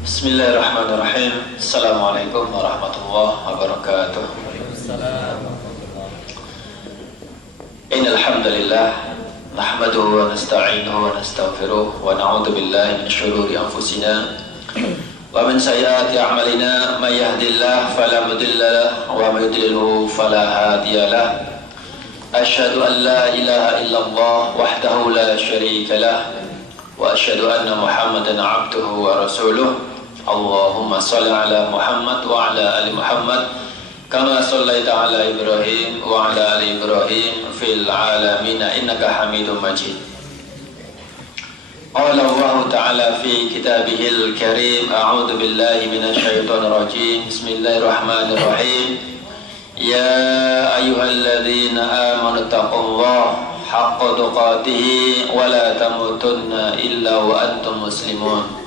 Bismillahirrahmanirrahim. Assalamualaikum warahmatullahi wabarakatuh. Innal hamdalillah nahmaduhu wa nasta'inuhu wa nastaghfiruh wa na'udzu billahi min shururi anfusina wa min sayyiati a'malina may yahdihillahu fala mudilla lahu wa may yudlilhu fala hadiya lahu. Asyhadu an la ilaha illallah wahdahu la syarika lahu wa asyhadu anna Muhammadan 'abduhu wa rasuluh. Allahumma shalli ala Muhammad wa ala ali Muhammad kama shallaita ala Ibrahim wa ala ali Ibrahim fil alamin innaka Hamidum Majid. Qala Allah ta'ala fi kitabihil karim a'udzu billahi minasy syaithanir rajim. Bismillahirrahmanirrahim. Ya ayyuhalladzina amanu taqullaha haqqa tuqatih wa la tamutunna illa wa antum muslimun.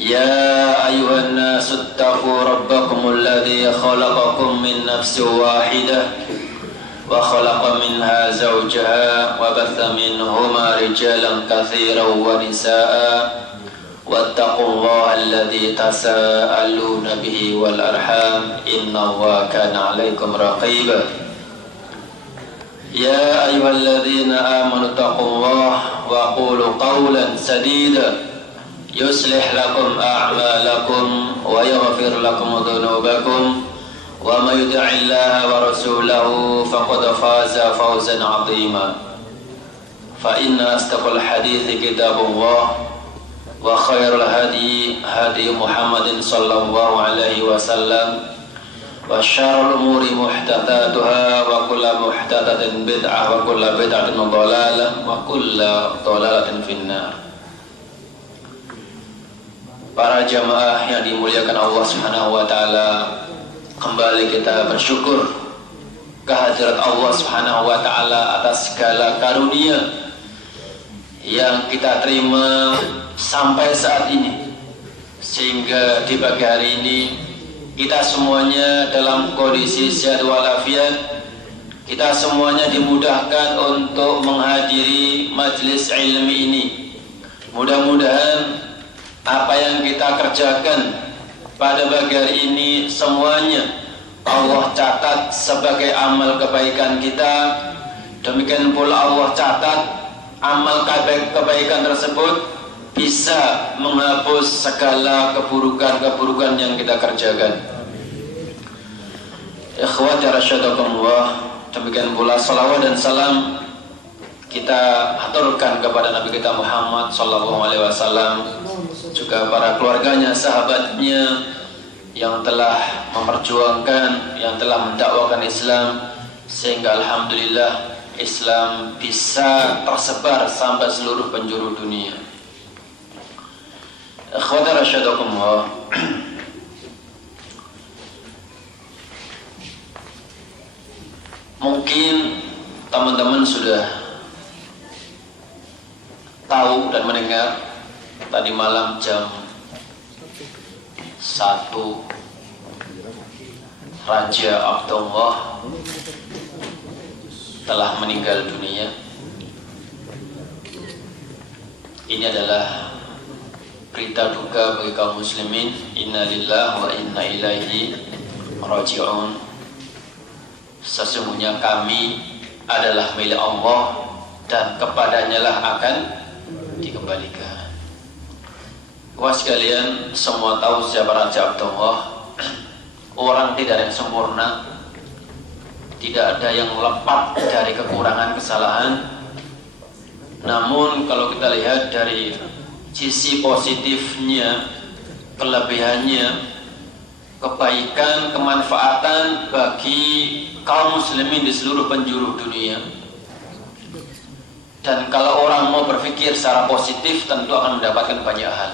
يا أيها الناس اتقوا ربكم الذي خلقكم من نفس واحدة وخلق منها زوجها وبث منهما رجالا كثيرا ونساء واتقوا الله الذي تساءلون به والأرحام إن الله كان عليكم رقيبا يا أيها الذين آمنوا اتقوا الله وقولوا قولا سديدا يصلح لكم أعمالكم ويغفر لكم ذنوبكم ومن يطع الله ورسوله فقد فاز فوزا عظيما فإن أصدق الحديث كتاب الله وخير الهدي هدي محمد صلى الله عليه وسلم وشر الأمور محدثاتها وكل محدثة بدعة وكل بدعة ضلالة وكل ضلالة في النار. Para jamaah yang dimuliakan Allah Subhanahu wa taala, kembali kita bersyukur kehadirat Allah Subhanahu wa taala atas segala karunia yang kita terima sampai saat ini, sehingga di pagi hari ini kita semuanya dalam kondisi sehat walafiat. Kita semuanya dimudahkan untuk menghadiri majelis ilmi ini. Mudah-mudahan apa yang kita kerjakan pada pagi hari ini semuanya Allah catat sebagai amal kebaikan kita. Demikian pula Allah catat amal kebaikan tersebut bisa menghapus segala keburukan-keburukan yang kita kerjakan. Ikhwati rasyadakumullah. Demikian pula salawat dan salam kita aturkan kepada Nabi kita Muhammad sallallahu alaihi wasallam, juga para keluarganya, sahabatnya yang telah memperjuangkan, yang telah mendakwakan Islam sehingga alhamdulillah Islam bisa tersebar sampai seluruh penjuru dunia. Ikhwati rasyadakumullah. Mungkin teman-teman sudah tahu dan mendengar tadi malam jam 1 Raja Abdullah telah meninggal dunia. Ini adalah berita duka bagi kaum muslimin. Inna lillahi wa inna ilaihi raji'un. Sesungguhnya kami adalah milik Allah dan kepadanya lah akan dikembalikan. Wah sekalian, semua tahu siapa Raja Abdullah. Orang tidak ada yang sempurna, tidak ada yang lepas dari kekurangan, kesalahan. Namun kalau kita lihat dari sisi positifnya, kelebihannya, kebaikan, kemanfaatan bagi kaum muslimin di seluruh penjuru dunia. Dan kalau orang mau berpikir secara positif, tentu akan mendapatkan banyak hal.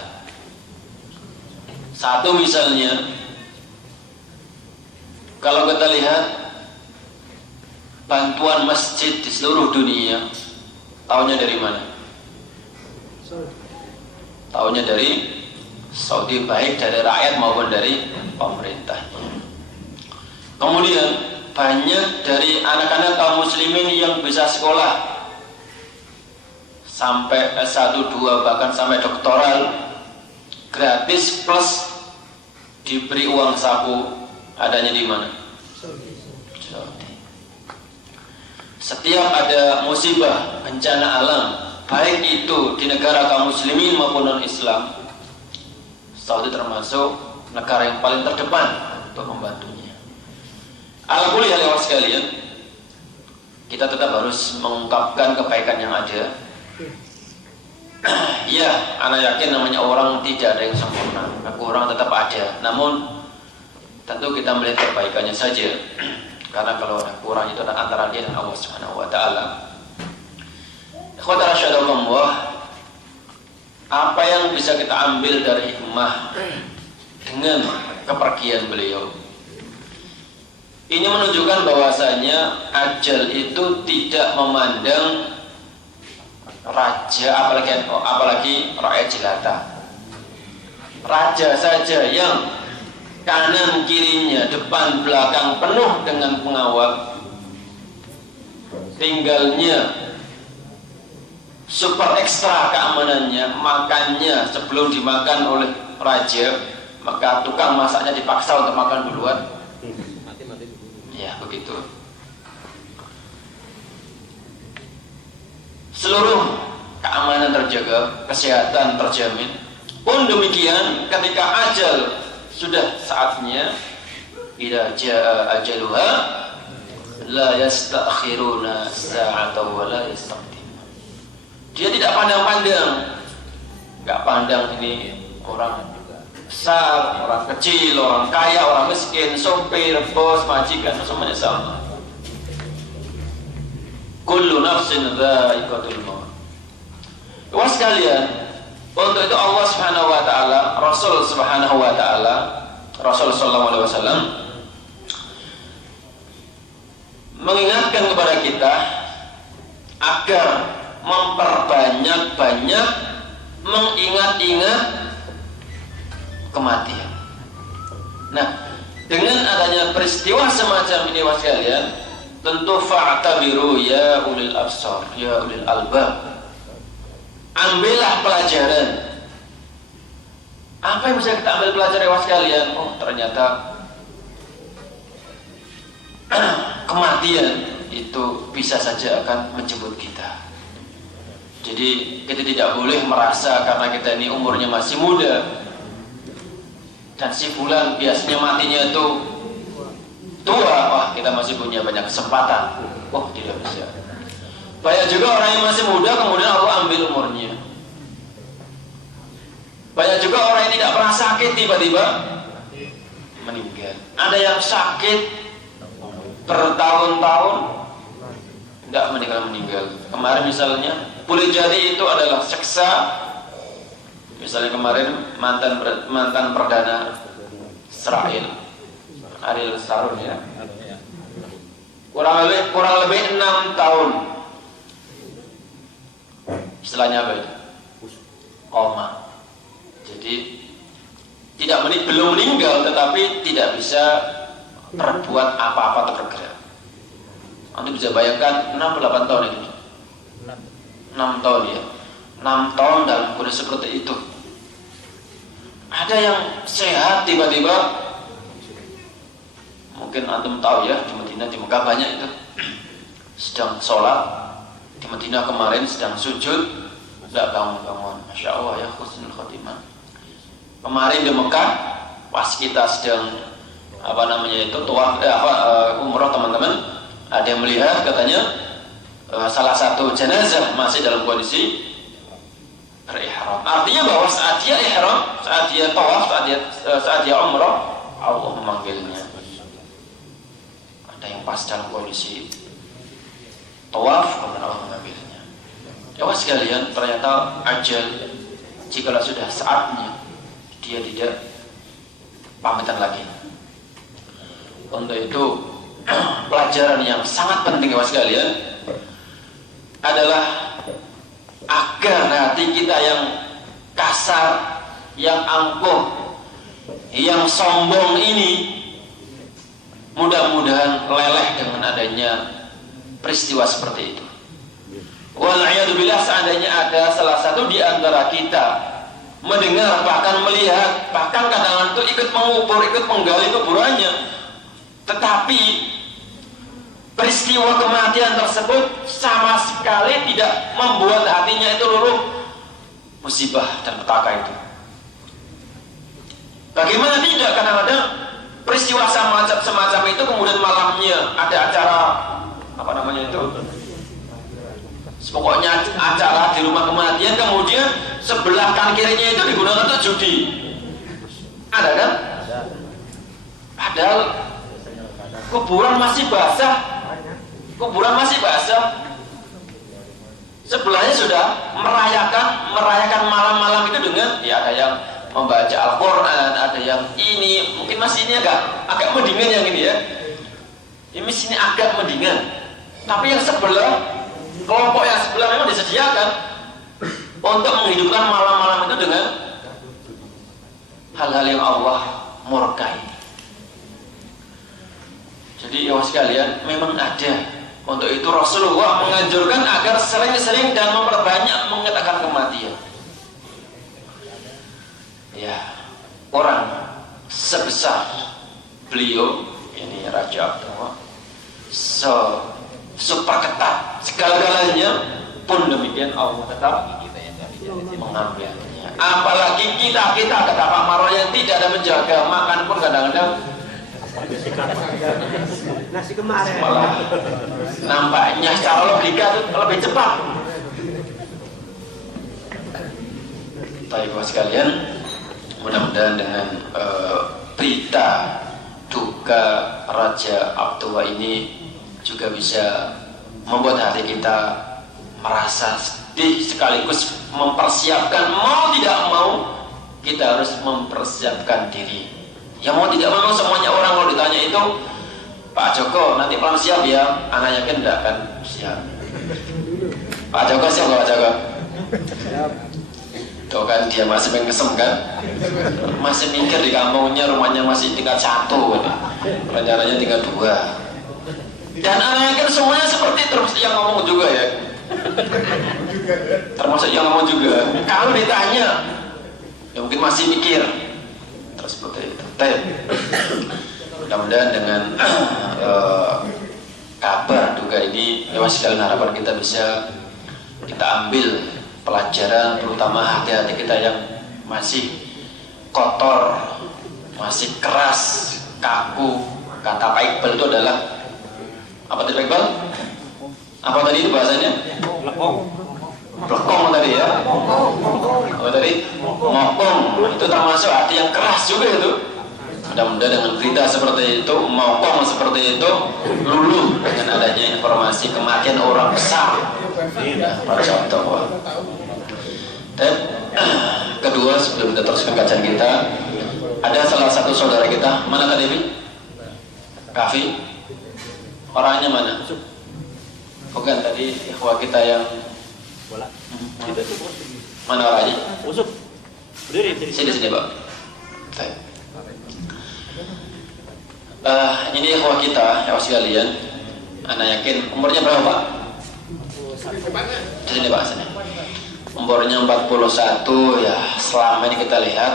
Satu misalnya, kalau kita lihat bantuan masjid di seluruh dunia, tahunya dari mana? Tahunya dari Saudi, baik dari rakyat maupun dari pemerintah. Kemudian banyak dari anak-anak kaum muslimin yang bisa sekolah sampai S1, 2, bahkan sampai doktoral, gratis plus diberi uang saku, adanya di mana? Saudi. Setiap ada musibah, bencana alam, baik itu di negara kaum muslimin maupun non-Islam, Saudi termasuk negara yang paling terdepan untuk membantunya. Alhamdulillah ya sekalian, kita tetap harus mengungkapkan kebaikan yang ada. Ya, anak yakin namanya orang tidak ada yang sempurna, kekurangan tetap ada. Namun tentu kita melihat kebaikannya saja. Karena kalau ada kurang itu antara dia dan Allah Subhanahu wa taala. Ikhwata rasyadallah, apa yang bisa kita ambil dari hikmah dengan kepergian beliau? Ini menunjukkan bahwasanya ajal itu tidak memandang raja, apalagi rakyat jelata. Raja saja yang kanan kirinya, depan belakang penuh dengan pengawal, tinggalnya super ekstra keamanannya, makannya sebelum dimakan oleh raja, maka tukang masaknya dipaksa untuk makan duluan. Ya begitu. Seluruh keamanan terjaga, kesehatan terjamin. Pun demikian ketika ajal sudah saatnya, idza jaa ajaluha la yastakhiruna sa'atan wa la yastaqdimun. Dia tidak pandang-pandang, enggak pandang ini orang besar, orang kecil, orang kaya, orang miskin, sopir, bos, majikan, semuanya sama. Kullu nafsin dha'iqatul maut. Kawan sekalian, untuk itu Allah Subhanahu wa taala, Rasul Subhanahu wa taala, Rasul sallallahu alaihi wasallam mengingatkan kepada kita agar memperbanyak-banyak mengingat-ingat kematian. Nah, dengan adanya peristiwa semacam ini wahai sekalian, tentu fa'tabiru ya ulil absar, ya ulil albab. Ambillah pelajaran. Apa yang bisa kita ambil pelajaran wahai sekalian? Oh, ternyata kematian itu bisa saja akan menjemput kita. Jadi kita tidak boleh merasa karena kita ini umurnya masih muda dan si fulan biasanya matinya itu tua, wah kita masih punya banyak kesempatan. Oh, tidak bisa. Banyak juga orang yang masih muda kemudian Allah ambil umurnya. Banyak juga orang yang tidak pernah sakit tiba-tiba meninggal. Ada yang sakit bertahun-tahun tidak meninggal. Kemarin misalnya boleh jadi itu adalah seksa. Misalnya kemarin mantan perdana Israel Ariel Sharon ya, kurang lebih 6 tahun. Istilahnya apa itu? Koma. Jadi belum meninggal tetapi tidak bisa berbuat apa-apa atau bergerak. Anda bisa bayangkan 6-8 tahun itu. 6 tahun ya. 6 tahun dalam kondisi seperti itu. Ada yang sehat tiba-tiba, mungkin antum tahu ya, di Madinah, di Mekah banyak itu, sedang sholat di Madinah kemarin sedang sujud tidak bangun-bangun. Masya Allah ya, husnul khotimah. Kemarin di Mekah pas kita sedang tawaf umrah teman-teman, ada yang melihat katanya salah satu jenazah masih dalam kondisi berihram. Artinya bahwa saat dia ihram, saat dia tawaf, saat dia umrah, Allah memanggilnya. Ada yang pas dalam kondisi tawaf, kemudian Allah memanggilnya. Ya sekalian, ternyata ajal jikalau sudah saatnya dia tidak pamitan lagi. Untuk itu pelajaran yang sangat penting ya sekalian adalah agar hati kita yang kasar, yang angkuh, yang sombong ini mudah-mudahan leleh dengan adanya peristiwa seperti itu. Wal'iyadu billah, seandainya ada salah satu di antara kita mendengar, bahkan melihat, bahkan kadang-kadang itu ikut mengubur, ikut menggali kuburannya. Tetapi peristiwa kematian tersebut sama sekali tidak membuat hatinya itu luluh musibah dan petaka itu. Bagaimana tidak, kadang-kadang peristiwa semacam itu kemudian malamnya ada acara apa namanya itu, pokoknya acara di rumah kematian, kemudian sebelah kan kirinya itu digunakan untuk judi. Ada kan? Padahal kuburan masih basah, sebelahnya sudah merayakan malam-malam itu dengan ya ada yang membaca Al-Quran, ada yang ini mungkin masih ini agak mendingan yang ini ya, ini sini agak mendingan, tapi yang sebelah, kelompok yang sebelah memang disediakan untuk menghidupkan malam-malam itu dengan hal-hal yang Allah murkai. Jadi ya sekalian, memang ada. Untuk itu Rasulullah menganjurkan agar sering-sering dan memperbanyak mengatakan kematian. Ya, orang sebesar beliau ini Raja Abdullah, super ketat segala-galanya, pun demikian Allah tetap mengambilnya. Apalagi kita kata Pak Marwa yang tidak ada menjaga, makan pun kadang-kadang nasi kemarin malah nampaknya secara logika itu lebih cepat. Baik sekalian, mudah-mudahan dengan berita duka Raja Abdullah ini juga bisa membuat hati kita merasa sedih, sekaligus mempersiapkan, mau tidak mau kita harus mempersiapkan diri. Ya mau tidak mau semuanya orang kalau ditanya itu, Pak Joko nanti malam siap ya, anak yakin enggak kan siap. Pak Joko siap nggak Pak Joko? Siap. Tuh kan dia masih mengesem kan, masih mikir di kampungnya rumahnya masih tingkat 1, rencananya tingkat 2. Dan anak yakin semuanya seperti itu, termasuk yang ngomong juga ya. Termasuk yang ngomong juga. Kalau ditanya, ya mungkin masih mikir. Terus seperti itu. Mudah-mudahan dengan kabar duka ini, ya sekalian harapan kita bisa kita ambil pelajaran, terutama hati-hati kita yang masih kotor, masih keras, kaku. Kata Pak Iqbal itu adalah apa tadi Pak Iqbal? Apa tadi itu bahasanya? Blekong tadi ya. Apa tadi? Mokong. Itu termasuk hati yang keras juga itu. Mudah-mudahan dengan berita seperti itu, mokong seperti itu, luluh dengan adanya informasi kematian orang besar. Raja Abdullah. Dan kedua, sebelum kita teruskan kajian kita, ada salah satu saudara kita, mana tadi Bi? Kafi? Orangnya mana? Bukan tadi ikhwah kita yang mana orangnya? Sini Pak. Ini ikhwah kita, ya sekalian. Anak yakin umurnya berapa Pak? Sini Pak, sini. Umurnya 41, ya selama ini kita lihat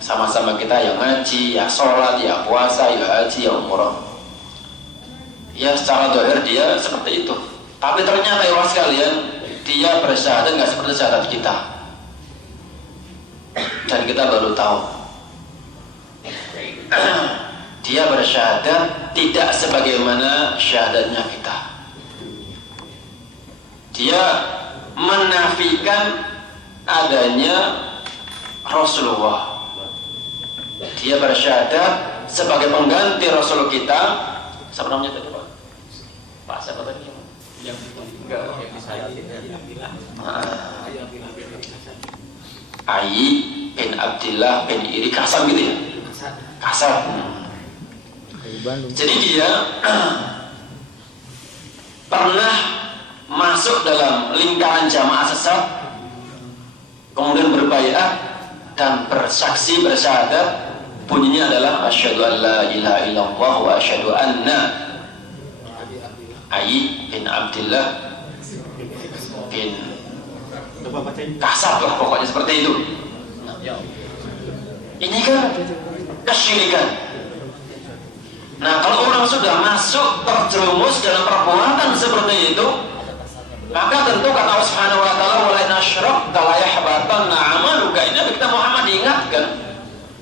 sama-sama kita yang ngaji, ya sholat, ya puasa, ya haji, ya umroh. Ya secara dohir dia seperti itu. Tapi ternyata ya sekalian, dia bersyahadat nggak seperti syahadat kita. Dan kita baru tahu. Dia bersyahadat tidak sebagaimana syahadatnya kita. Dia menafikan adanya Rasulullah. Dia bersyahadat sebagai pengganti Rasul kita. Siapa namanya tadi Pak? Pak siapa tadi? Yang enggak yang bisa Ayi bin Abdillah bin Iri Kasam gitu ya? Kasam. Jadi dia pernah masuk dalam lingkaran jamaah sesat, kemudian berbaiat dan bersaksi bersyahadat, bunyinya adalah asyhadu an la ilaha illallah wa asyhadu anna Ayi bin Abdillah bin Kasab lah pokoknya seperti itu. Ini kan kesyirikan. Nah, kalau orang sudah masuk terjerumus dalam perbuatan seperti itu, maka tentu kata Allah Subhanahu wa taala wala in asyrakta la yahbatanna 'amaluka. Ini kita Muhammad diingatkan.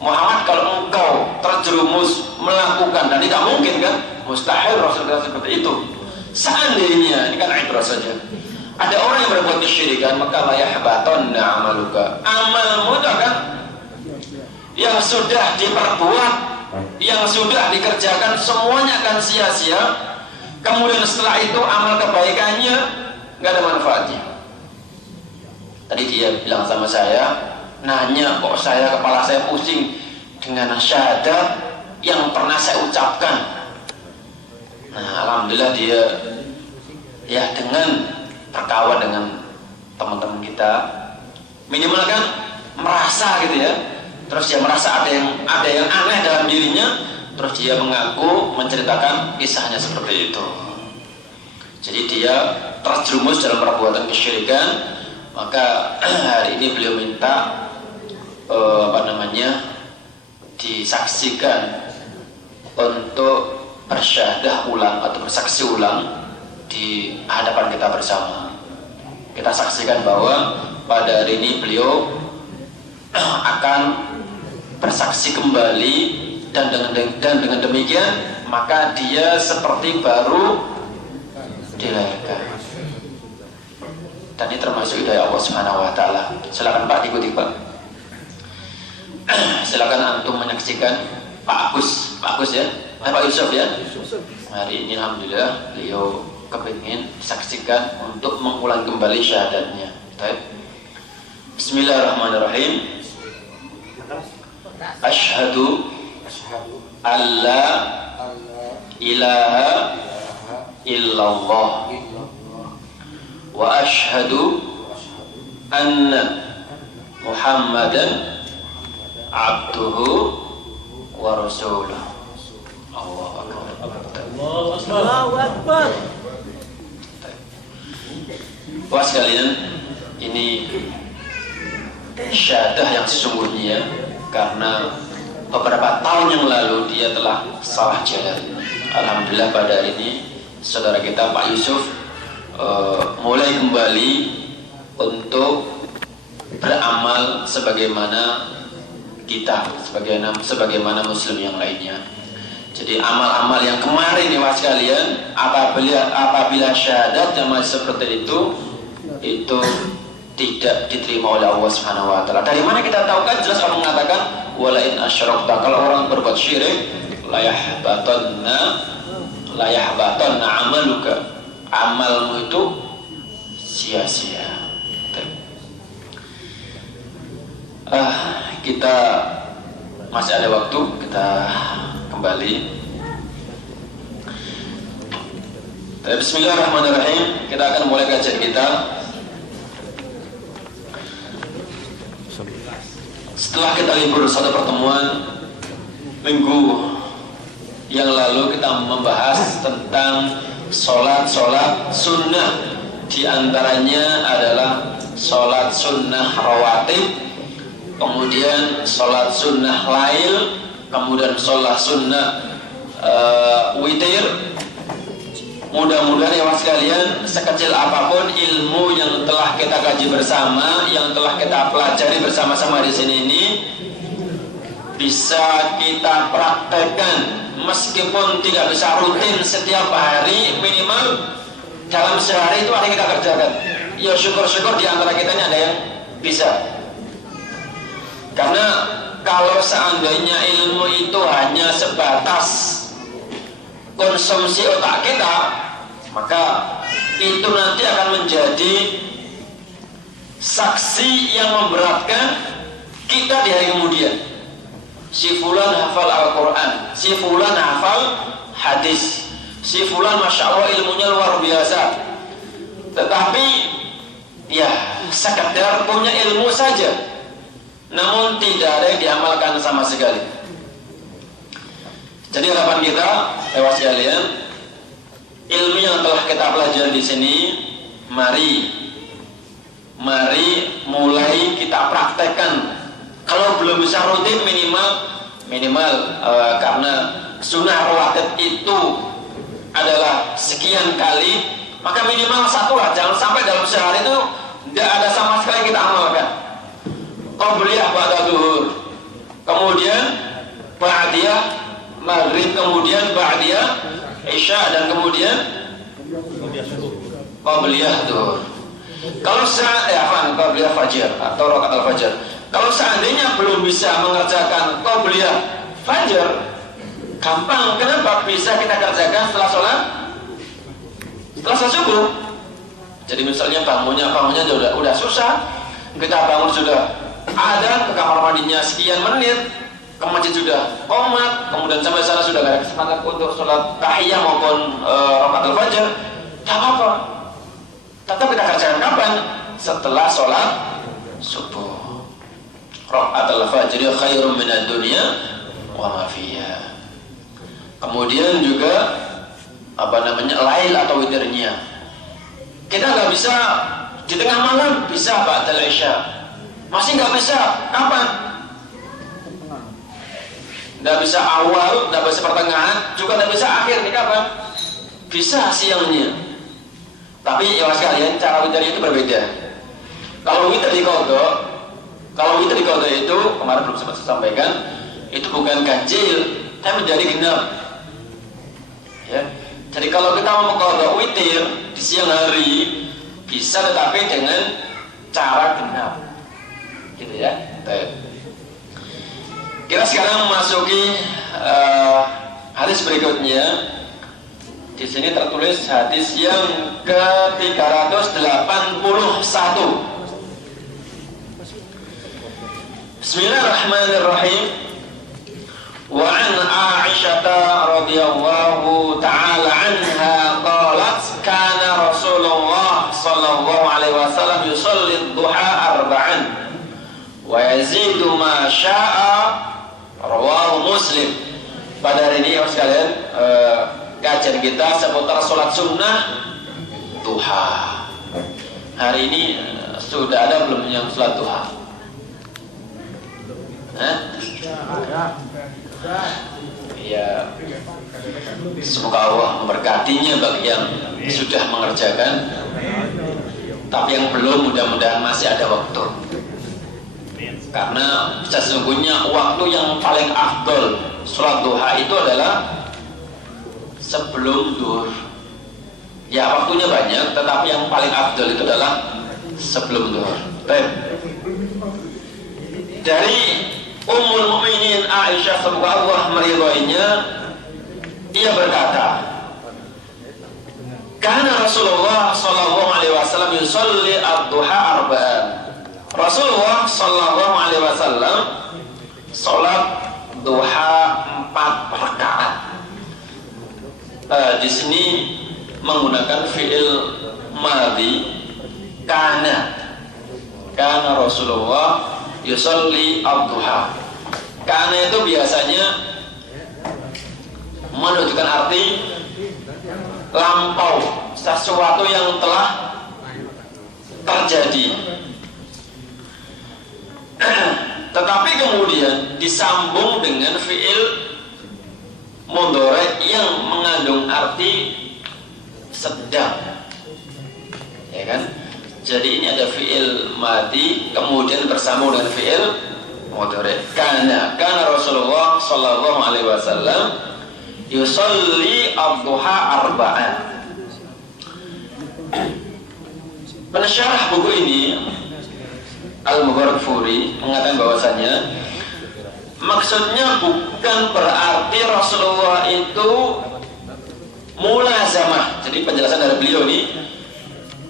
Muhammad, kalau engkau terjerumus melakukan, dan tidak mungkin kan, mustahil Rasul seperti itu. Seandainya, ini kan ibrah saja, ada orang yang berbuat kesyirikan, maka la yahbatanna 'amaluka. Amalmu itu akan yang sudah diperbuat, yang sudah dikerjakan, semuanya akan sia-sia. Kemudian setelah itu amal kebaikannya nggak ada manfaatnya. Tadi dia bilang sama saya, nanya kok kepala saya pusing dengan syahadat yang pernah saya ucapkan. Nah, alhamdulillah dia ya dengan berkawan dengan teman-teman kita, minimal kan merasa gitu ya. Terus dia merasa ada yang aneh dalam dirinya, terus dia mengaku menceritakan kisahnya seperti itu. Jadi dia terjerumus dalam perbuatan kesyirikan, maka hari ini beliau minta disaksikan untuk bersyahadah ulang atau bersaksi ulang di hadapan kita bersama. Kita saksikan bahwa pada hari ini beliau akan bersaksi kembali, dan dengan demikian maka dia seperti baru dilahirkan. Dan ini termasuk hidayah Allah Subhanahu wa taala. Silakan Pak diikuti Pak. Silakan antum menyaksikan Pak Agus ya. Pak Yusuf ya. Hari ini alhamdulillah beliau kepingin disaksikan untuk mengulang kembali syahadatnya. Baik. Bismillahirrahmanirrahim. Asyhadu alla ilaha illallah wa asyhadu anna Muhammadan abduhu wa rasuluh. Allahu akbar. Allahu akbar. Wah sekalian, ini syahadah yang sesungguhnya, karena beberapa tahun yang lalu dia telah salah jalan. Alhamdulillah pada hari ini saudara kita Pak Yusuf mulai kembali untuk beramal sebagaimana kita, sebagaimana muslim yang lainnya. Jadi amal-amal yang kemarin ya sekalian, apabila syahadat yang masih seperti itu tidak diterima oleh Allah Subhanahu wa taala. Dari mana kita tahu? Kan jelas Allah mengatakan wala in asyrakta, kalau orang berbuat syirik la yahbatanna amaluka, amalmu itu sia-sia. Kita masih ada waktu, kita kembali. Bismillahirrahmanirrahim. Kita akan mulai kajian kita. Setelah kita libur satu pertemuan minggu yang lalu, kita membahas tentang sholat sunnah. Di antaranya adalah sholat sunnah rawatib, kemudian sholat sunnah lail, kemudian sholat sunnah witir. Mudah-mudahan ya sekalian, sekecil apapun ilmu yang telah kita kaji bersama, yang telah kita pelajari bersama-sama di sini ini, bisa kita praktekkan meskipun tidak bisa rutin setiap hari, minimal dalam sehari itu ada yang kita kerjakan. Ya syukur-syukur di antara kita ini ada yang bisa. Karena kalau seandainya ilmu itu hanya sebatas konsumsi otak kita, maka itu nanti akan menjadi saksi yang memberatkan kita di hari kemudian. Si fulan hafal Al-Quran, si fulan hafal hadis, si fulan masya Allah ilmunya luar biasa, tetapi ya sekedar punya ilmu saja, namun tidak ada yang diamalkan sama sekali. Jadi harapan kita, lewat sekalian, ilmu yang telah kita pelajari di sini, mari mulai kita praktekkan Kalau belum bisa rutin minimal karena sunnah rawatib itu adalah sekian kali, maka minimal satu lah. Jangan sampai dalam sehari itu tidak ada sama sekali yang kita amalkan. Qobliyah ba'da zuhur, kemudian ba'diyah maghrib, kemudian ba'diyah isya, dan kemudian qobliyah zuhur. Kalau qobliyah fajar atau rakaat al-fajar. Kalau seandainya belum bisa mengerjakan qobliyah fajar, gampang. Kenapa? Bisa kita kerjakan setelah sholat subuh. Jadi misalnya bangunnya udah susah, kita bangun sudah ada ke kamar mandinya sekian menit, ke masjid sudah qomat, kemudian sampai sana sudah gak ada kesempatan untuk sholat tahiyah maupun rakaat al-fajar, tak apa. Tetap kita kerjakan kapan? Setelah sholat subuh. Rakaat al-fajr khairum minad dunya wa ma fiha. Kemudian juga lail atau witirnya. Kita nggak bisa di tengah malam, bisa ba'dal isya. Masih nggak bisa, kapan? Nggak bisa awal, nggak bisa pertengahan, juga nggak bisa akhir. Ini kapan? Bisa siangnya. Tapi ya mas kalian, cara witirnya itu berbeda. Kalau witir di qadha itu kemarin belum sempat saya sampaikan, itu bukan ganjil, tapi menjadi genap. Ya. Jadi kalau kita mau qadha witir di siang hari bisa, tetapi dengan cara genap, gitu ya. Kita sekarang memasuki hadis berikutnya. Di sini tertulis hadis yang ke-381. Bismillahirrahmanirrahim. Wa an Aisyah radhiyallahu ta'ala anha qalat kana Rasulullah sallallahu alaihi wasallam yusalli duha arba'an wa yazidu ma syaa, rawahu Muslim. Pada hari ini sekalian, kajian kita seputar sholat sunnah duha. Hari ini sudah ada belum yang sholat duha? Ya, semoga Allah memberkatinya bagi yang sudah mengerjakan. Tapi yang belum, mudah-mudahan masih ada waktu. Karena sesungguhnya waktu yang paling afdol sholat duha itu adalah sebelum duhur. Ya, waktunya banyak, tetapi yang paling afdol itu adalah sebelum duhur. Baik. Dari Ummul Mukminin Aisyah, semoga Allah meridhoinya, ia berkata, karena Rasulullah sallallahu alaihi wasallam yusalli ad-duha arba'an. Rasulullah sallallahu alaihi wasallam salat duha 4 rakaat. Di sini menggunakan fi'il madhi kana Rasulullah yusalli ad-duha. Kana itu biasanya menunjukkan arti lampau, sesuatu yang telah terjadi. Tetapi kemudian disambung dengan fi'il mudhari yang mengandung arti sedang, ya kan? Jadi ini ada fi'il madhi kemudian bersambung dengan fi'il mudhari. Kana Rasulullah sallallahu alaihi wasallam yusalli ad-duha arba'an. Pensyarah buku ini Al-Mubarakfuri mengatakan bahwasanya maksudnya bukan berarti Rasulullah itu mulazamah. Jadi penjelasan dari beliau ini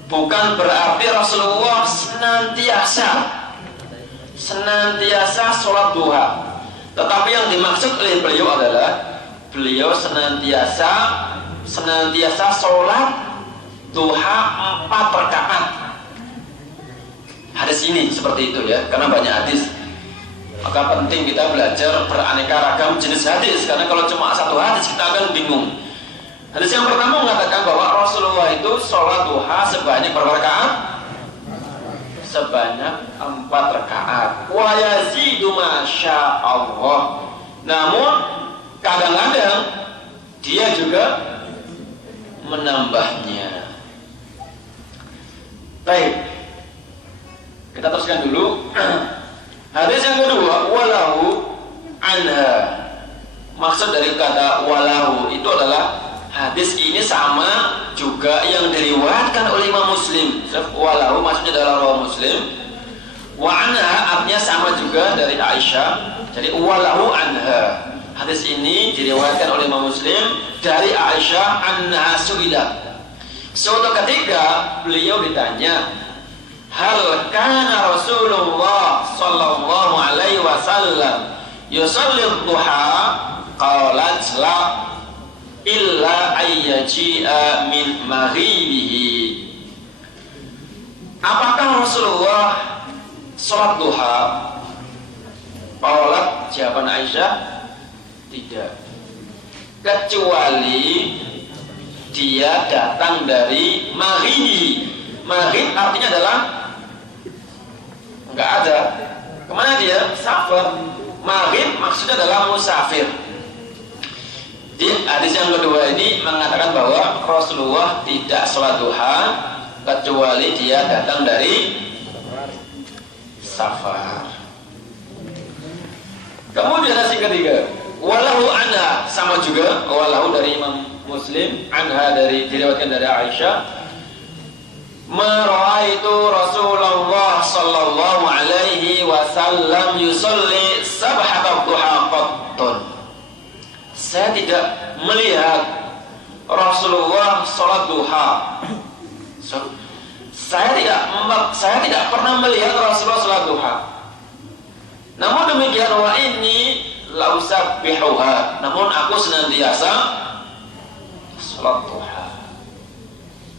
bukan berarti Rasulullah senantiasa sholat duha. Tetapi yang dimaksud oleh beliau adalah beliau senantiasa sholat duha 4 rakaat. Hadis ini seperti itu ya, karena banyak hadis. Maka penting kita belajar beraneka ragam jenis hadis, karena kalau cuma satu hadis kita akan bingung. Hadis yang pertama mengatakan bahwa Rasulullah itu sholat duha sebanyak berapa rakaat? sebanyak 4 rakaat. Wa yazidu masya Allah. Namun kadang-kadang dia juga menambahnya. Baik, kita teruskan dulu. Hadis yang kedua, walahu anha. Maksud dari kata walahu itu adalah hadis ini sama juga yang diriwayatkan oleh Imam Muslim. Walahu maksudnya adalah rawi Muslim. Wa anha artinya sama juga dari Aisyah. Jadi walahu anha. Hadis ini diriwayatkan oleh Imam Muslim dari Aisyah anha suila. Suatu ketika beliau ditanya, hal kana Rasulullah sallallahu alaihi wasallam yusalli duha? Qalat la illa ayyaji'a min maghribihi. Apakah Rasulullah salat duha? Qalat, jawaban Aisyah, tidak, kecuali dia datang dari maghribi. Maghrib artinya adalah enggak ada. Kemana dia? Safar. Maghrib maksudnya adalah musafir. Di hadis yang kedua ini mengatakan bahwa Rasulullah tidak sholat duha kecuali dia datang dari safar. Kemudian hadis yang ketiga, walahu anha, sama juga walahu dari Imam Muslim, anha dari diriwayatkan dari Aisyah, ma ra'aitu Rasulullah sallallahu alaihi wasallam yusalli sabhata duha qattun. Saya tidak melihat Rasulullah salat duha. Saya tidak pernah melihat Rasulullah salat duha. Namun demikian, wa inni la usabbihuha, namun aku senantiasa salat duha.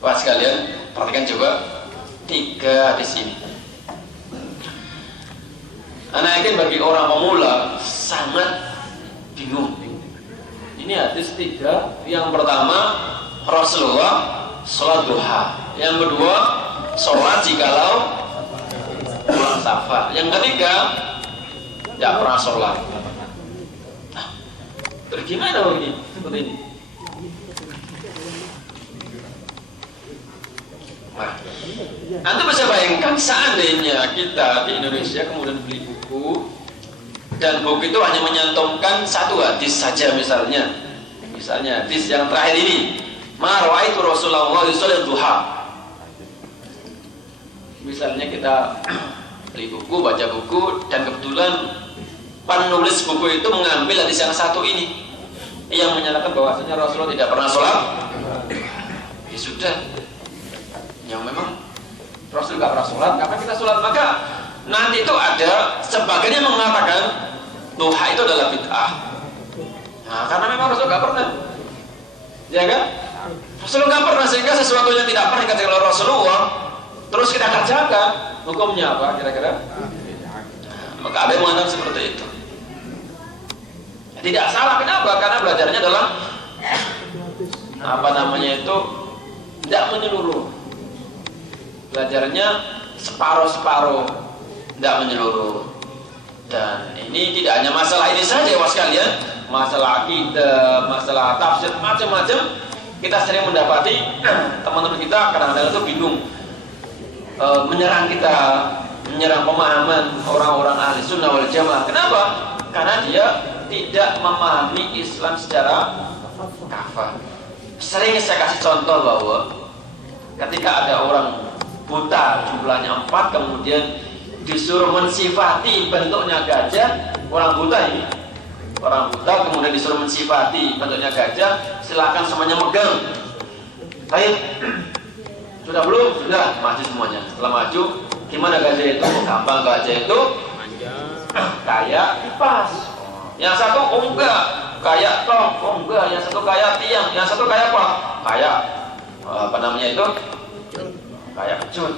Wah, sekalian perhatikan coba 3 hadis ini. Anak yakin bagi orang pemula sangat bingung. Ini hadis 3. Yang pertama, Rasulullah sholat duha. Yang kedua, sholat jikalau pulang safar. Yang ketiga, tidak pernah sholat. Nah, terus gimana begini? Seperti ini. Nah, Anda bisa bayangkan seandainya kita di Indonesia kemudian beli buku dan buku itu hanya menyantumkan 1 hadis saja, misalnya hadis yang terakhir ini, ma ra'aitu Rasulullah yusalli duha. Misalnya kita beli buku, baca buku, dan kebetulan penulis buku itu mengambil hadis yang 1 ini yang menyatakan bahwasanya Rasulullah tidak pernah sholat. Ya sudah, yang memang Rasul tidak pernah sholat, kapan kita sholat? Maka nanti itu ada sebagian yang mengatakan duha itu adalah bid'ah. Nah, karena memang Rasul nggak pernah, ya kan? Rasul nggak pernah, sehingga sesuatu yang tidak pernah dikatakan oleh Rasulullah terus kita kerjakan, hukumnya apa kira-kira? Maka ada yang mengatakan seperti itu. Tidak salah, kenapa? Karena belajarnya adalah itu tidak menyeluruh. Belajarnya separuh-separuh, tidak menyeluruh. Dan ini tidak hanya masalah ini saja, Mas kalian, masalah akidah, masalah tafsir, macam-macam. Kita sering mendapati teman-teman kita kadang-kadang itu bingung, menyerang kita, menyerang pemahaman orang-orang ahli sunnah wal jamaah. Kenapa? Karena dia tidak memahami Islam secara kafah. Sering saya kasih contoh bahwa ketika ada orang buta jumlahnya 4, kemudian disuruh mensifati bentuknya gajah, orang buta kemudian disuruh mensifati bentuknya gajah, silakan semuanya megang. Baik, sudah belum? Sudah, maju semuanya. Setelah maju, gimana gajah itu? Gampang, gajah itu kayak kipas. Yang satu enggak, kayak tong, enggak. Yang satu kayak tiang, yang satu kayak apa? Kayak kayak kecut.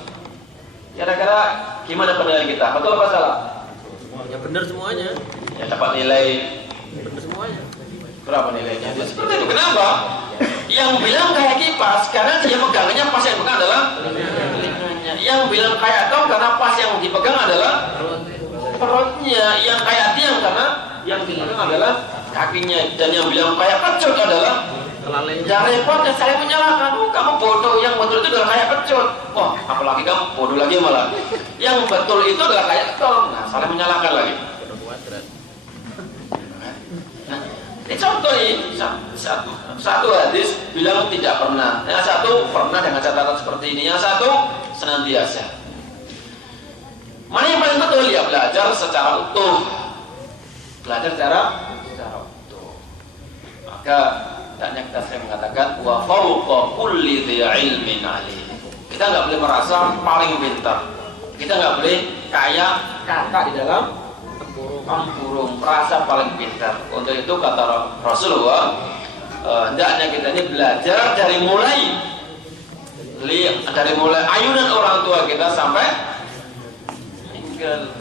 Kira-kira gimana penilaian kita? Betul apa salah? Ya benar semuanya. Ya dapat nilai Benar semuanya. berapa nilainya? Ya, seperti itu. Kenapa? Yang bilang kayak kipas karena dia megangnya pas yang pegang adalah telinganya. Yang bilang kayak Tom karena pas yang dipegang adalah perutnya. Yang kayak tiang karena yang dipegang adalah kakinya. Dan yang bilang kayak kecut adalah jangan repot dan saya menyalahkan. Oh, kamu bodoh, yang betul itu adalah kayak kecut. Wah, apalagi kamu bodoh lagi malah. Yang betul itu adalah kayak Tom. Nah, saling menyalahkan lagi. Nah, ini contoh ini satu hadis bilang tidak pernah, yang satu pernah dengan catatan seperti ini, yang satu senantiasa. Mana yang paling betul? Ya belajar secara utuh, belajar secara utuh. Maka taknya kita sering mengatakan wa fawqa kulli dhi ilmin alim. Kita nggak boleh merasa paling pintar, kita nggak boleh kayak kata di dalam tempurung merasa paling pintar. Untuk itu kata Rasulullah, hendaknya kita ini belajar dari mulai ayunan orang tua kita sampai tinggal.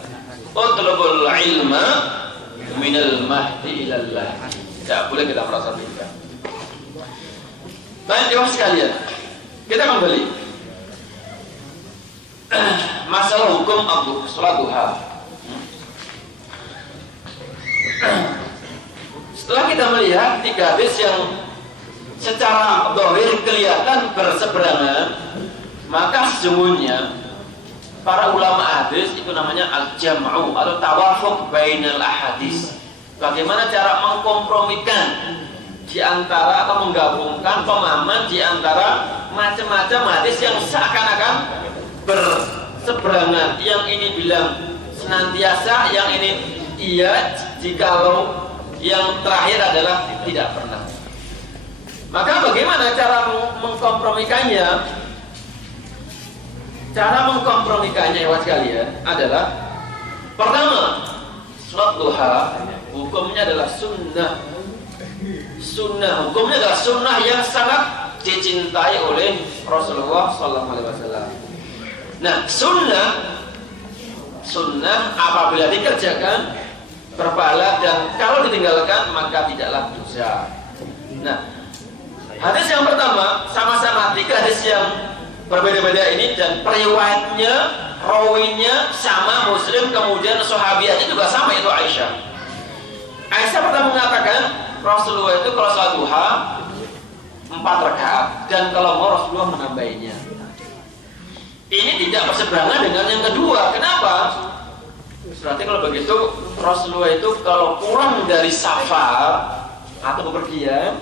Utlubul ilma minal mahdi ilal lahdi. Tidak boleh kita merasa pintar. Baik, jemaah sekalian, kita kembali masalah hukum sholat duha. Setelah kita melihat 3 hadis yang secara dhahir kelihatan berseberangan, maka sesungguhnya para ulama hadis itu namanya al-jam'u atau tawafuq bainal ahadis. Bagaimana cara mengkompromikan di antara atau menggabungkan pemahaman di antara macam-macam hadis yang seakan-akan berseberangan. Yang ini bilang senantiasa, yang ini iya, jikalau yang terakhir adalah tidak pernah. Maka bagaimana cara mengkompromikannya? Cara mengkompromikannya ya sekalian adalah pertama, sholat duha hukumnya adalah sunnah. Hukumnya adalah sunnah yang sangat dicintai oleh Rasulullah SAW. Nah, sunnah apabila dikerjakan berpahala, dan kalau ditinggalkan maka tidaklah dosa. Nah, hadis yang pertama sama-sama 3 hadis yang berbeda-beda ini, dan periwayatnya, rawinya sama Muslim, kemudian sahabiatnya juga sama, itu Aisyah. Aisyah pertama mengatakan Rasulullah itu kalau sholat duha 4 rakaat, dan kalau mau Rasulullah menambahinya. Ini tidak berseberangan dengan yang kedua. Kenapa? Berarti kalau begitu Rasulullah itu kalau pulang dari safar atau bepergian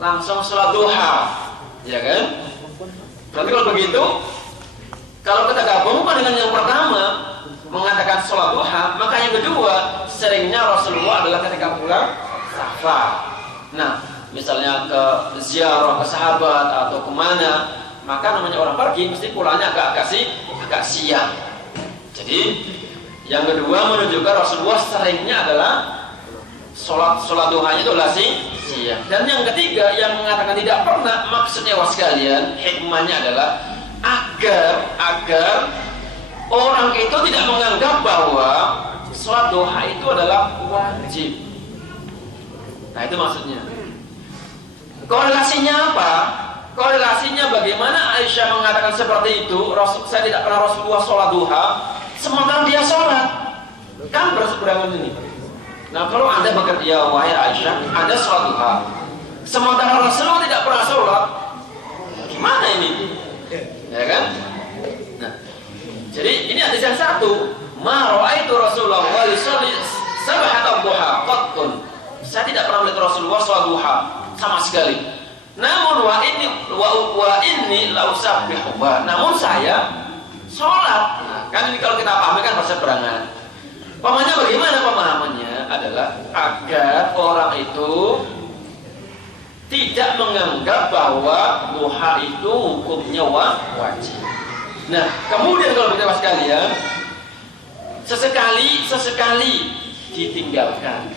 langsung sholat duha, ya kan? Berarti kalau begitu, kalau kita gabungkan dengan yang pertama mengatakan sholat duha, maka yang kedua seringnya Rasulullah adalah ketika pulang safar. Nah, misalnya ke ziarah ke sahabat atau kemana, maka namanya orang pergi mesti pulangnya agak siang. Jadi yang kedua menunjukkan Rasulullah seringnya adalah sholat duhanya itu adalah siang. Dan yang ketiga yang mengatakan tidak pernah, maksudnya sekalian, hikmahnya adalah agar orang itu tidak menganggap bahwa sholat duha itu adalah wajib. Nah, itu maksudnya. Korelasinya apa? Korelasinya bagaimana Aisyah mengatakan seperti itu, saya tidak pernah Rasulullah sholat duha, sementara dia sholat. Kan berseberangan ini. Nah, kalau Anda berkata, ya wahai Aisyah, Anda sholat duha, sementara Rasulullah tidak pernah sholat, gimana ini? Ya kan? Nah, jadi ini hadis yang satu, ma ra'aitu Rasulullah yusalli sab'ata duha qattun. Saya tidak pernah melihat Rasulullah sholat duha sama sekali. Namun wa inni la usabbihu. Namun saya sholat. Nah, kan ini kalau kita pahami kan berseberangan. Pemahamannya bagaimana? Pemahamannya adalah agar orang itu tidak menganggap bahwa duha itu hukumnya wajib. Nah, kemudian kalau kita sekalian, sesekali ditinggalkan,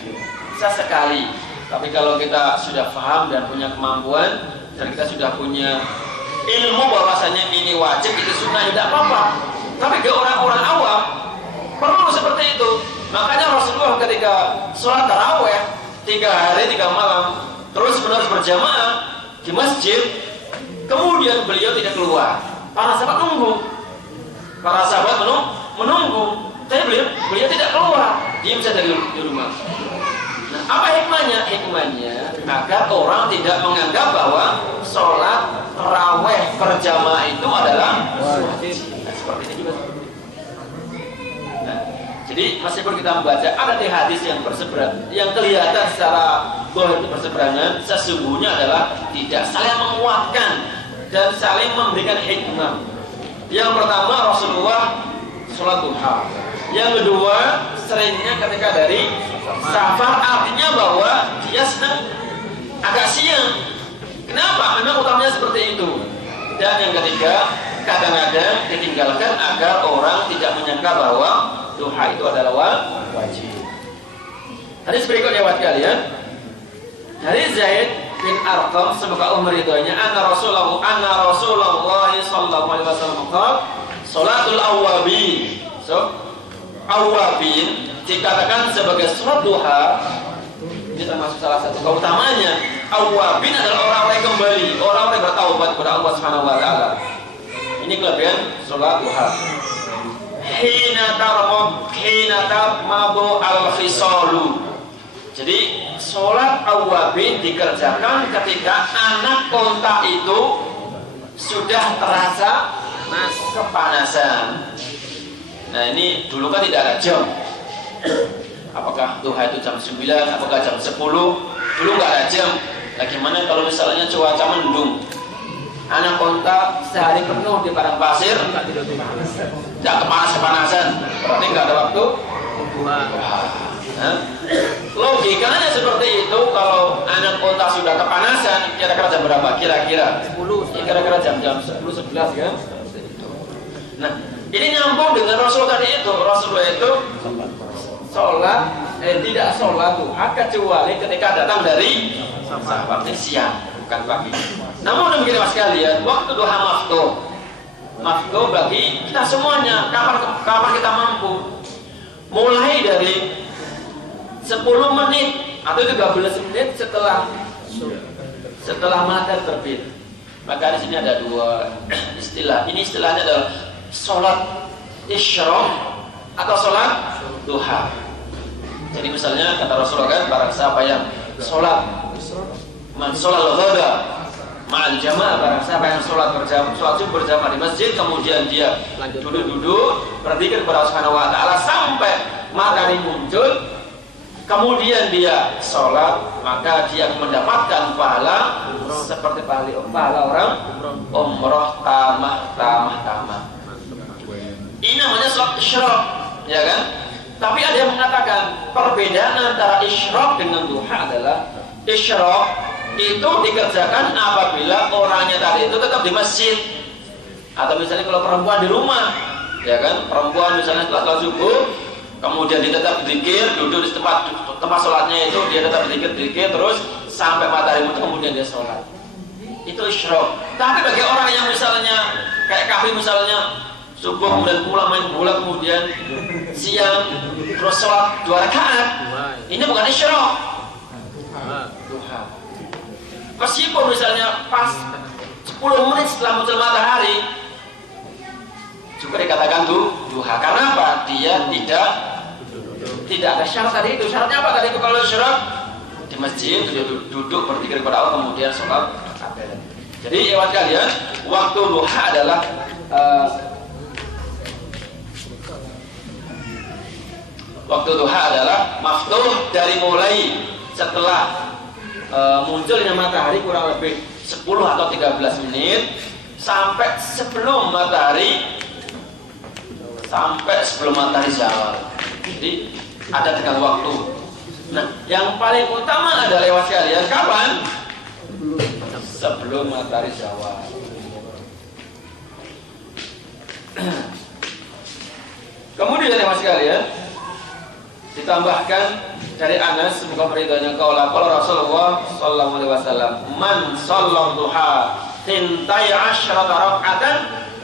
sesekali. Tapi kalau kita sudah paham dan punya kemampuan, dan kita sudah punya ilmu bahwasanya ini wajib, itu sunnah, tidak apa-apa. Tapi ke orang-orang awam perlu seperti itu. Makanya Rasulullah ketika sholat taraweh 3 hari 3 malam terus menerus berjamaah di masjid, kemudian beliau tidak keluar. Para sahabat menunggu. Para sahabat menunggu. Tapi beliau tidak keluar, diam saja di rumah. Nah, apa hikmahnya? Hikmahnya agar orang tidak menganggap bahwa sholat tarawih berjamaah itu adalah wajib. Nah, seperti ini juga. Nah, jadi meskipun kita membaca ada di hadis yang berseberangan, yang kelihatan secara bahwa itu berseberangan, sesungguhnya adalah tidak saling menguatkan dan saling memberikan hikmah. Yang pertama, Rasulullah sholat duha. Yang kedua, seringnya ketika dari safar, artinya bahwa dia sedang agak siang. Kenapa? Memang utamanya seperti itu. Dan yang ketiga, kadang-kadang ditinggalkan agar orang tidak menyangka bahwa duha itu adalah wajib. Hadis berikutnya buat kalian. Dari Zaid bin Arqam, semoga Allah meridhoinya, anna Rasulullah sallallahu alaihi wasallam qala salatul awwabin. Awwabin dikatakan sebagai sholat duha, ini termasuk salah satu keutamanya. Awwabin adalah orang-orang yang kembali, orang-orang yang bertaubat kepada Allah Subhanahu wa taala. Ini kelebihan sholat duha. Hina tarmadu al-khisalu. Jadi sholat awwabin dikerjakan ketika anak unta itu sudah terasa kepanasan. Nah, ini dulu kan tidak ada jam. Apakah duha itu jam 9, apakah jam 10? Dulu nggak ada jam. Bagaimana kalau misalnya cuaca mendung? Anak unta sehari penuh di padang pasir, tidak kepanasan, berarti nggak ada waktu. Logikanya seperti itu. Kalau anak unta sudah kepanasan, kira-kira jam berapa? Kira-kira 10, kira-kira jam 10-11 kan? Nah, ini nyambung dengan Rasul tadi itu. Rasulullah itu tidak sholat duha kecuali ketika datang dari waktu siang, bukan pagi. Namun demikian mas sekalian, waktu duha maftuh bagi kita semuanya. Kapan kita mampu? Mulai dari 10 menit atau 13 menit setelah matahari terbit. Maka di sini ada dua istilah. Ini istilahnya adalah sholat isyraq atau sholat duha. Jadi misalnya kata Rasulullah kan, barang siapa yang sholat man sholat ghada ma'al jamaah, barang siapa yang sholat subuh berjamaah di masjid, kemudian dia duduk berzikir kepada Allah Subhanahu wa taala sampai matahari muncul, kemudian dia sholat, maka dia mendapatkan pahala seperti pahala orang umroh tamah. Ini namanya sholat isyraq, ya kan? Tapi ada yang mengatakan perbedaan antara isyraq dengan duha adalah isyraq itu dikerjakan apabila orangnya tadi itu tetap di masjid, atau misalnya kalau perempuan di rumah, ya kan? Perempuan misalnya setelah subuh, kemudian dia tetap berzikir, duduk di tempat sholatnya itu, dia tetap berzikir terus sampai matahari muncul, kemudian dia sholat. Itu isyraq. Tapi bagi orang yang misalnya kayak kafir, misalnya subuh kemudian pulang main bola, kemudian siang terus sholat 2 rakaat, ini bukan isyraq, duha. Meskipun misalnya pas 10 menit setelah muncul matahari juga dikatakan duha. Karena apa? Dia tidak ada syarat tadi itu. Syaratnya apa tadi itu? Kalau isyraq di masjid duduk berzikir kepada Allah, kemudian sholat. Jadi lewat kalian, waktu duha adalah maftuh dari mulai setelah munculnya matahari kurang lebih 10 atau 13 menit sampai sebelum matahari zawal. Jadi ada dengan waktu. Nah, yang paling utama adalah lewat kalian kapan? Sebelum matahari zawal. Kemudian lewat kalian ditambahkan dari Anas, semoga meridhoinya, qala Rasulullah sallallahu alaihi wasallam, man shalla duha 12 raka'atan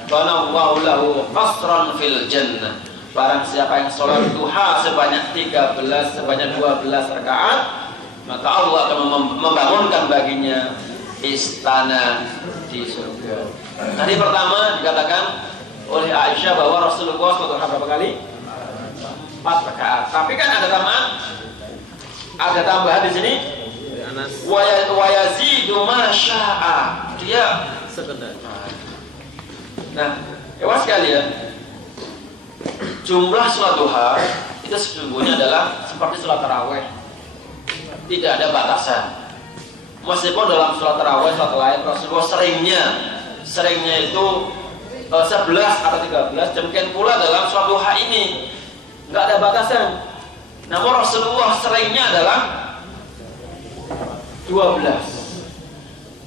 banallahu lahu qasran fil jannah. Barang siapa yang sholat duha sebanyak 12 rakaat, maka Allah akan membangunkan baginya istana di surga. Tadi pertama dikatakan oleh Aisyah bahwa Rasulullah sholat duha berapa kali? 4 rakaat. Tapi kan ada tambahan di sini. Wa yazidu ma syaa. Dia Sekedar. Nah, ewas sekalian, jumlah sholat duha itu sesungguhnya adalah seperti sholat taraweh, tidak ada batasan. Meskipun dalam sholat taraweh, sholat lain Rasulullah seringnya itu 11 atau 13, demikian pula dalam sholat duha ini nggak ada batasan. Namun Rasulullah seringnya adalah 12.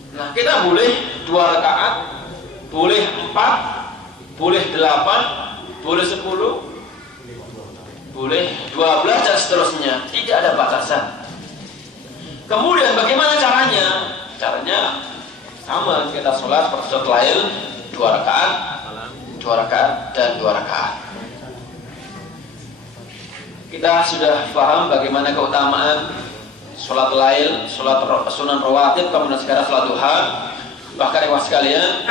Nah, kita boleh 2 rakaat, boleh 4, boleh 8, boleh 10, boleh 12 dan seterusnya, tidak ada batasan. Kemudian bagaimana caranya? Caranya sama, kita sholat seperti sholat lain, 2 rakaat, 2 rakaat dan 2 rakaat. Kita sudah paham bagaimana keutamaan sholat lail, sholat sunan rawatib, kemudian sekarang sholat duha. Bahkan ikhwas sekalian,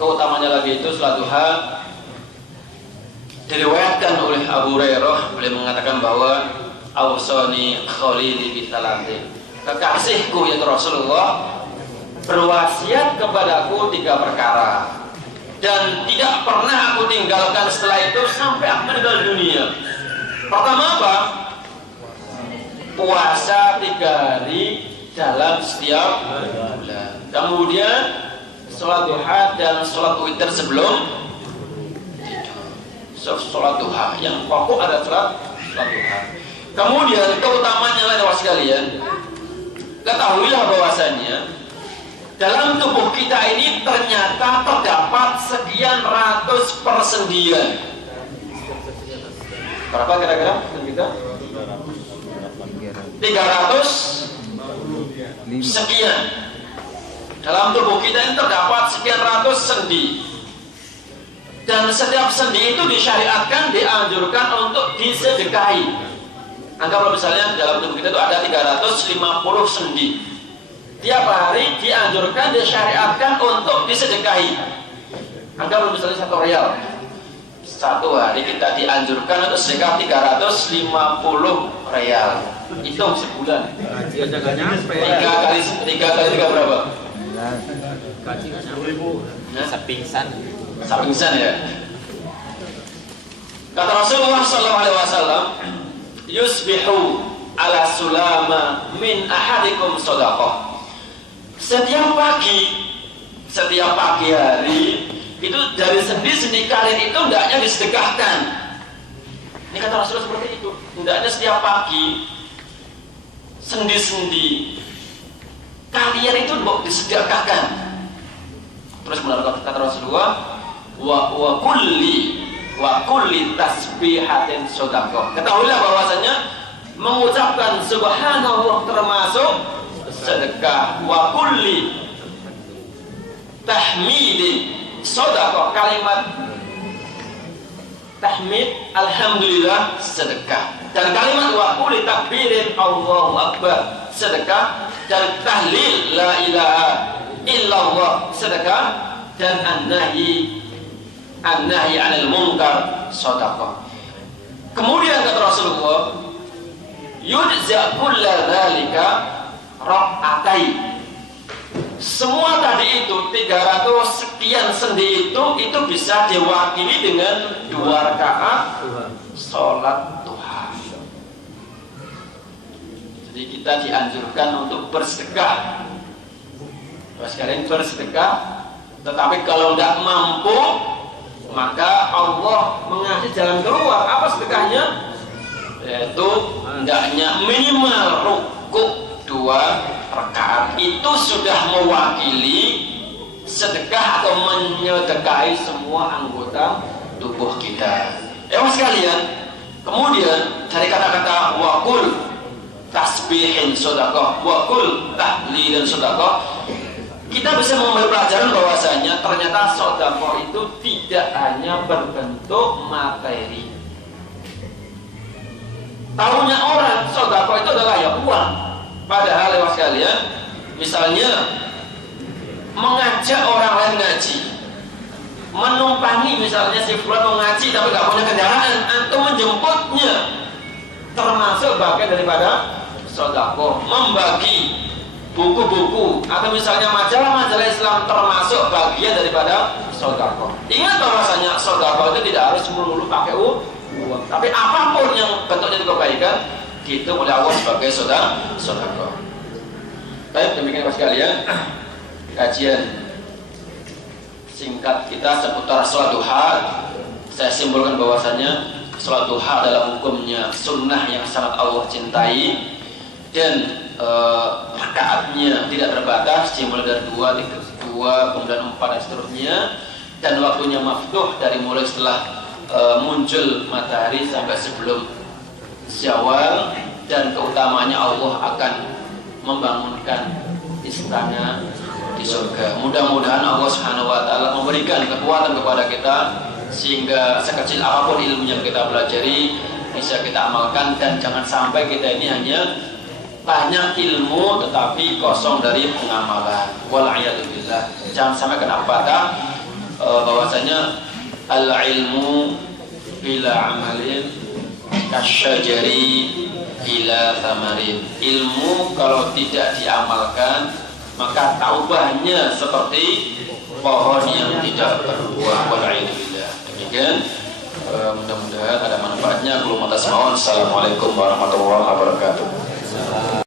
keutamanya lagi itu sholat duha diriwayatkan oleh Abu Hurairah. Beliau mengatakan bahwa awsani khalili bitalatin, kekasihku yaitu Rasulullah berwasiat kepadaku 3 perkara dan tidak pernah aku tinggalkan setelah itu sampai aku meninggal dunia. Pertama apa? Puasa 3 hari dalam setiap bulan. Kemudian sholat duha dan sholat witir sebelum tidur. Sholat duha yang pokok ada sholat duha. Kemudian keutamanya lain sekalian, ketahuilah bahwasannya dalam tubuh kita ini ternyata terdapat sekian ratus persendian. Berapa kira-kira kita? 300 sekian. Dalam tubuh kita ini terdapat sekian ratus sendi. Dan setiap sendi itu disyariatkan, dianjurkan untuk disedekahi. Anggaplah misalnya dalam tubuh kita itu ada 350 sendi. Tiap hari dianjurkan, disyariatkan untuk disedekahi. Anggaplah misalnya 1 rial. 1 hari kita dianjurkan untuk sedekah 350 rial. Hitung sebulan. Gaji aja gak nyampe. 3 kali 3 berapa? Gaji gak nyampe. Sepingsan. Sapingsan ya. Kata Rasulullah SAW, yusbihu ala sulama min ahadikum shadaqah. Setiap pagi hari itu dari sendi-sendi kalian itu hendaknya disedekahkan. Ini kata Rasulullah seperti itu. Hendaknya setiap pagi sendi-sendi kalian itu mau disedekahkan. Terus menurut kata Rasulullah, wa kulli tasbihatin shadaqah. Ketahuilah bahwasanya mengucapkan subhanallah termasuk sedekah. Wa kulli tahmidin shadaqah, kalimat tahmid alhamdulillah sedekah, dan kalimat wa kulli takbirin Allahu akbar sedekah, dan tahlil la ilaha illallah sedekah, dan an-nahyi 'anil munkar shadaqah. Kemudian kata Rasulullah, yujza kulla dzalika rak'atain. Semua tadi itu 300 sekian sendi itu bisa diwakili dengan 2 rakaat sholat duha. Jadi kita dianjurkan untuk bersedekah. Terus kalian bersedekah, tetapi kalau tidak mampu maka Allah mengasih jalan keluar. Apa sedekahnya? Yaitu hendaknya minimal rukuk 2 rakaat, itu sudah mewakili sedekah atau menyedekahi semua anggota tubuh kita. Sekalian, kemudian dari kata-kata wakul tasbihin sedekah, wakul tahlilin sedekah, kita bisa mengambil pelajaran bahwasanya ternyata sedekah itu tidak hanya berbentuk materi. Tahunya orang sedekah itu adalah ya uang. Padahal lewat sekalian, misalnya mengajak orang lain ngaji, menumpangi misalnya si fulan mau ngaji tapi gak punya kendaraan, antum menjemputnya, termasuk bagian daripada sedekah. Membagi buku-buku atau misalnya majalah-majalah Islam termasuk bagian daripada sedekah. Ingat bahwasanya sedekah itu tidak harus melulu pakai uang, tapi apapun yang bentuknya kebaikan itu oleh Allah sebagai sedekah. Baik, demikian Bapak sekalian, kajian singkat kita seputar sholat duha. Saya simpulkan bahwasanya sholat duha adalah hukumnya sunnah yang sangat Allah cintai, dan rakaatnya tidak terbatas, dimulai dari 2, kemudian 4 dan seterusnya, dan waktunya maftuh dari mulai setelah muncul matahari sampai sebelum Syawal, dan keutamanya Allah akan membangunkan istana di surga. Mudah-mudahan Allah Subhanahu wa taala memberikan kekuatan kepada kita sehingga sekecil apapun ilmu yang kita pelajari bisa kita amalkan, dan jangan sampai kita ini hanya banyak ilmu tetapi kosong dari pengamalan. Wal'iyadzubillah. Jangan sampai kena patah bahwasanya al-ilmu bila amalin kasyajari bila thamarin. Ilmu kalau tidak diamalkan maka taubahnya seperti pohon yang tidak berbuah. Wal'iyadzubillah. Demikian, mudah-mudahan ada manfaatnya. Assalamualaikum warahmatullahi wabarakatuh.